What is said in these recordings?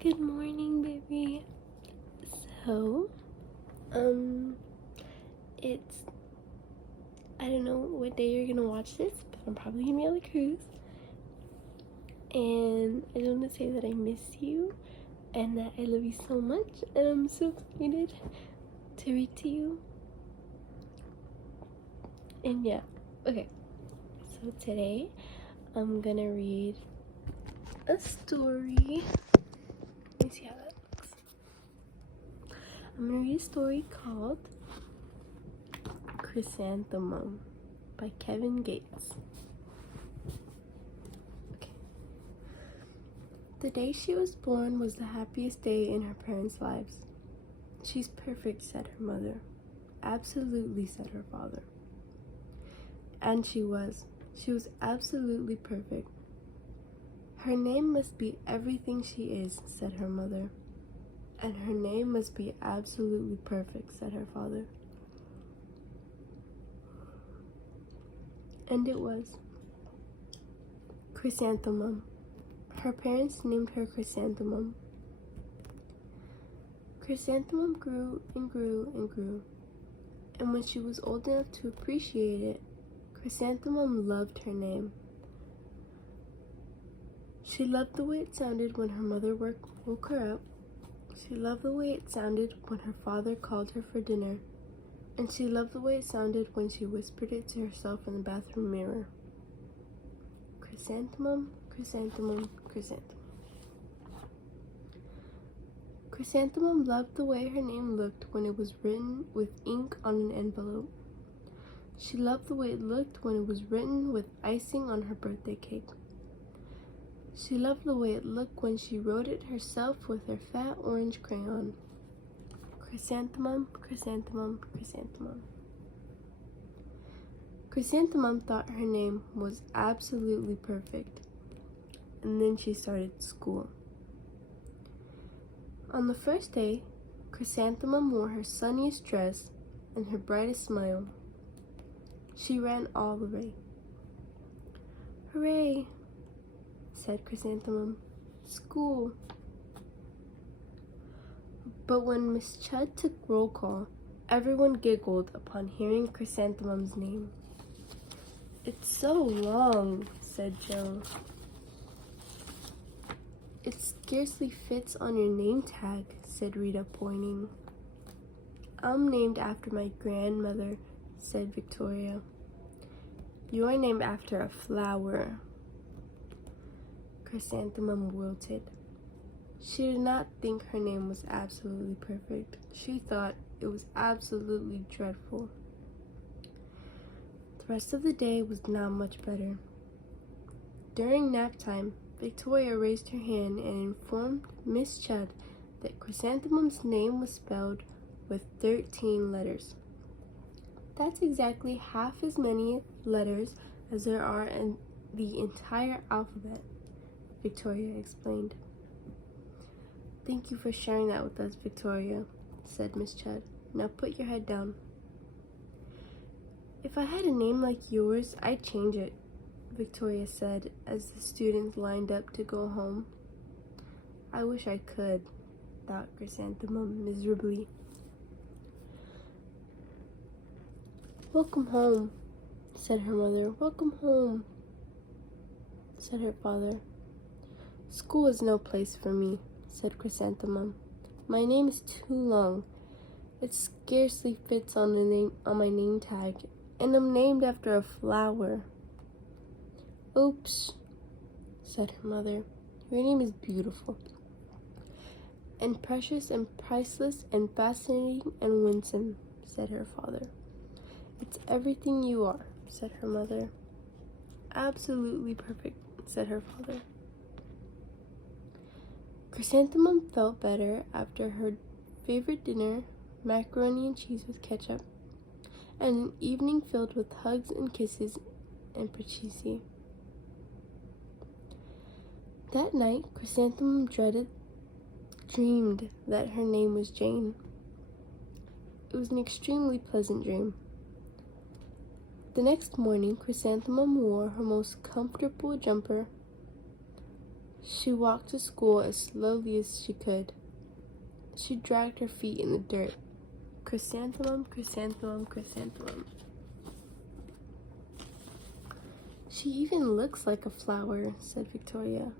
Good morning, baby. So, it's I don't know what day you're gonna watch this, but I'm probably gonna be on a cruise. And I just want to say that I miss you and that I love you so much, and I'm so excited to read to you. And yeah, okay. So today I'm gonna read a story. Let me see how that looks. I'm gonna read a story called Chrysanthemum by Kevin Gates. Okay. The day she was born was the happiest day in her parents' lives. She's perfect, said her mother. Absolutely, said her father. And she was. She was absolutely perfect. Her name must be everything she is, said her mother. And her name must be absolutely perfect, said her father. And it was. Chrysanthemum. Her parents named her Chrysanthemum. Chrysanthemum grew and grew and grew. And when she was old enough to appreciate it, Chrysanthemum loved her name. She loved the way it sounded when her mother woke her up. She loved the way it sounded when her father called her for dinner. And she loved the way it sounded when she whispered it to herself in the bathroom mirror. Chrysanthemum, chrysanthemum, chrysanthemum. Chrysanthemum loved the way her name looked when it was written with ink on an envelope. She loved the way it looked when it was written with icing on her birthday cake. She loved the way it looked when she wrote it herself with her fat orange crayon. Chrysanthemum, chrysanthemum, chrysanthemum. Chrysanthemum thought her name was absolutely perfect. And then she started school. On the first day, Chrysanthemum wore her sunniest dress and her brightest smile. She ran all the way. Hooray, said Chrysanthemum. School. But when Miss Chud took roll call, everyone giggled upon hearing Chrysanthemum's name. It's so long, said Joe. It scarcely fits on your name tag, said Rita, pointing. I'm named after my grandmother, said Victoria. You're named after a flower. Chrysanthemum wilted. She did not think her name was absolutely perfect. She thought it was absolutely dreadful. The rest of the day was not much better. During nap time, Victoria raised her hand and informed Miss Chud that Chrysanthemum's name was spelled with 13 letters. That's exactly half as many letters as there are in the entire alphabet, Victoria explained. Thank you for sharing that with us, Victoria, said Miss Chud. Now put your head down. If I had a name like yours, I'd change it, Victoria said as the students lined up to go home. I wish I could, thought Chrysanthemum miserably. Welcome home, said her mother. Welcome home, said her father. School is no place for me, said Chrysanthemum. My name is too long. It scarcely fits on my name tag, and I'm named after a flower. Oops, said her mother. Your name is beautiful, and precious and priceless and fascinating and winsome, said her father. It's everything you are, said her mother. Absolutely perfect, said her father. Chrysanthemum felt better after her favorite dinner, macaroni and cheese with ketchup, and an evening filled with hugs and kisses and pachisi. That night, Chrysanthemum dreamed that her name was Jane. It was an extremely pleasant dream. The next morning, Chrysanthemum wore her most comfortable jumper, She walked to school as slowly as she could. She dragged her feet in the dirt. Chrysanthemum, chrysanthemum, chrysanthemum. She even looks like a flower, said Victoria,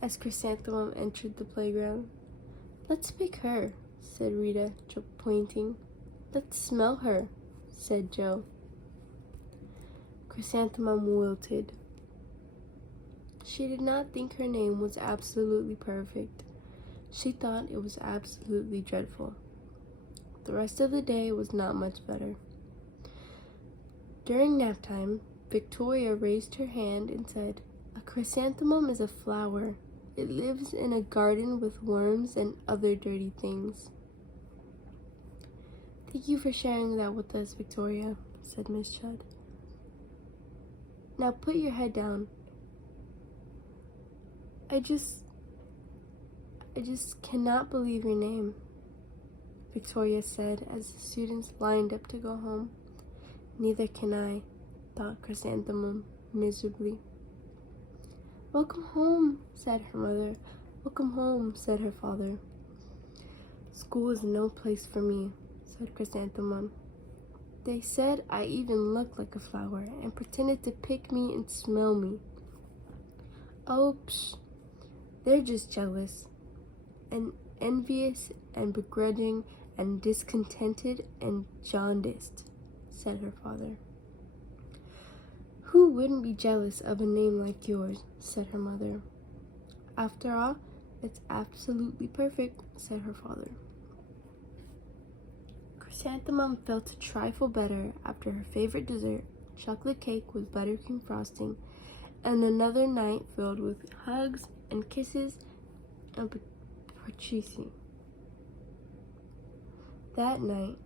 as Chrysanthemum entered the playground. Let's pick her, said Rita, pointing. Let's smell her, said Joe. Chrysanthemum wilted. She did not think her name was absolutely perfect. She thought it was absolutely dreadful. The rest of the day was not much better. During nap time, Victoria raised her hand and said, "A chrysanthemum is a flower. It lives in a garden with worms and other dirty things." "Thank you for sharing that with us, Victoria," said Miss Chudd. "Now put your head down. I just cannot believe your name," Victoria said as the students lined up to go home. "Neither can I," thought Chrysanthemum miserably. "Welcome home," said her mother. "Welcome home," said her father. "School is no place for me," said Chrysanthemum. "They said I even looked like a flower and pretended to pick me and smell me." "Oh, psh, they're just jealous and envious and begrudging and discontented and jaundiced," said her father. "Who wouldn't be jealous of a name like yours?" said her mother. "After all, it's absolutely perfect," said her father. Chrysanthemum felt a trifle better after her favorite dessert, chocolate cake with buttercream frosting, and another night filled with hugs and kisses and patrici. That night,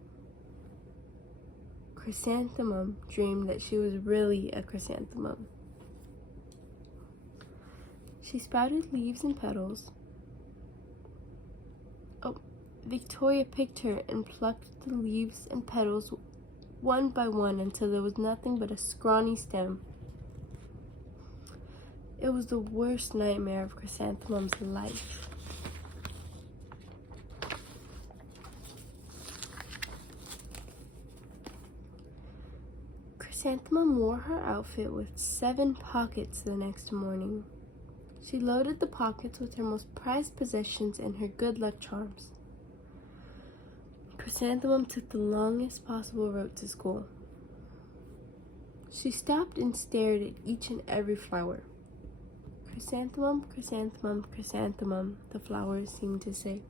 Chrysanthemum dreamed that she was really a chrysanthemum. She sprouted leaves and petals. Victoria picked her and plucked the leaves and petals one by one until there was nothing but a scrawny stem. It was the worst nightmare of Chrysanthemum's life. Chrysanthemum wore her outfit with 7 pockets the next morning. She loaded the pockets with her most prized possessions and her good luck charms. Chrysanthemum took the longest possible route to school. She stopped and stared at each and every flower. "Chrysanthemum, chrysanthemum, chrysanthemum," the flowers seemed to say.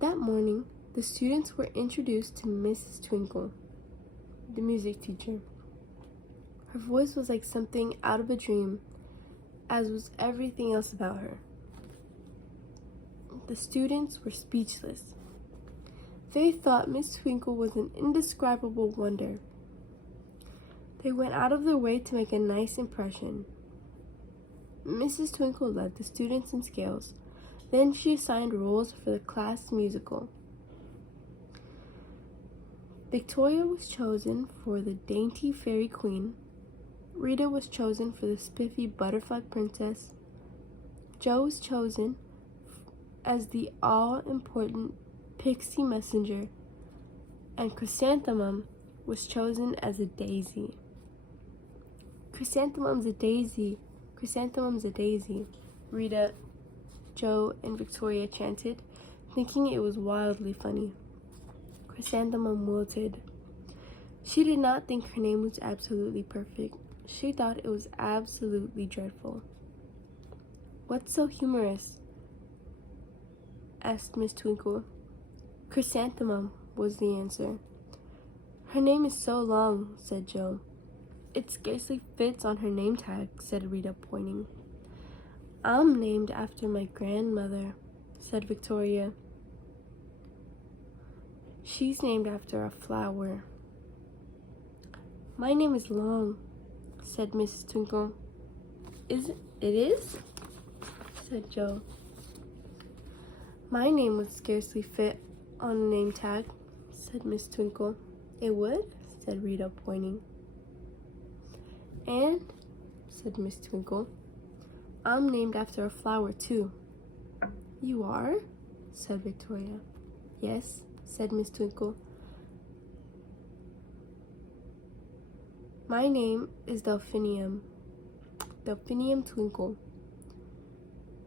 That morning, the students were introduced to Mrs. Twinkle, the music teacher. Her voice was like something out of a dream, as was everything else about her. The students were speechless. They thought Miss Twinkle was an indescribable wonder. They went out of their way to make a nice impression. Mrs. Twinkle led the students in scales. Then she assigned roles for the class musical. Victoria was chosen for the dainty fairy queen. Rita was chosen for the spiffy butterfly princess. Joe was chosen as the all-important pixie messenger, and Chrysanthemum was chosen as a daisy. "Chrysanthemum's a daisy, chrysanthemum's a daisy," Rita, Joe, and Victoria chanted, thinking it was wildly funny. Chrysanthemum wilted. She did not think her name was absolutely perfect. She thought it was absolutely dreadful. "What's so humorous?" asked Miss Twinkle. "Chrysanthemum," was the answer. "Her name is so long," said Joe. "It scarcely fits on her name tag," said Rita, pointing. "I'm named after my grandmother," said Victoria. "She's named after a flower." "My name is long," said Mrs. Twinkle. It is?" said Joe. "My name would scarcely fit on a name tag," said Miss Twinkle. "It would?" said Rita, pointing. "And," said Miss Twinkle, I'm named after a flower too." "You are?" said Victoria. "Yes," said Miss Twinkle. "My name is Delphinium Twinkle.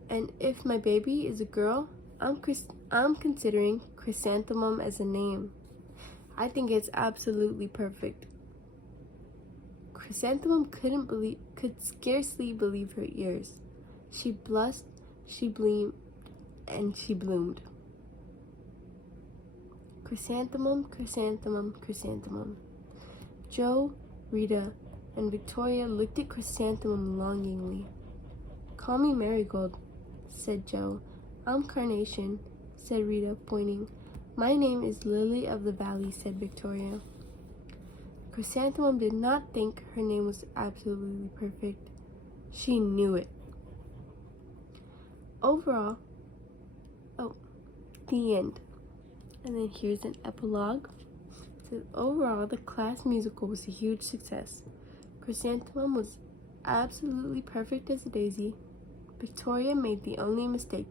And if my baby is a girl, I'm considering Chrysanthemum as a name. I think it's absolutely perfect." Chrysanthemum could scarcely believe her ears. She blushed, she bleamed, and she bloomed. Chrysanthemum, Chrysanthemum, Chrysanthemum. Joe, Rita, and Victoria looked at Chrysanthemum longingly. "Call me Marigold," said Joe. "I'm Carnation," said Rita, pointing. "My name is Lily of the Valley," said Victoria. Chrysanthemum did not think her name was absolutely perfect. She knew it. Overall, the end. And then here's an epilogue. It says, overall, the class musical was a huge success. Chrysanthemum was absolutely perfect as a daisy. Victoria made the only mistake.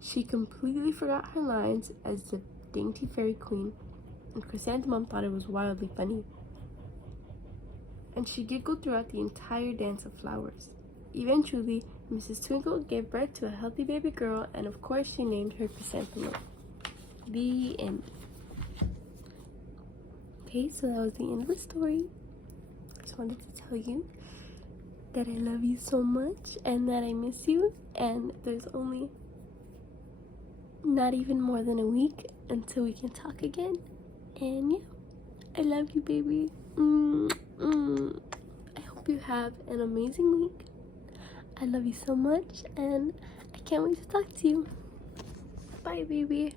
She completely forgot her lines as the dainty fairy queen, and Chrysanthemum thought it was wildly funny. And she giggled throughout the entire dance of flowers. Eventually, Mrs. Twinkle gave birth to a healthy baby girl, and of course she named her Chrysanthemum. The end. Okay, so that was the end of the story. Just wanted to tell you that I love you so much and that I miss you, and there's only not even more than a week until we can talk again. And yeah, I love you, baby. I hope you have an amazing week. I love you so much, and I can't wait to talk to you. Bye, baby.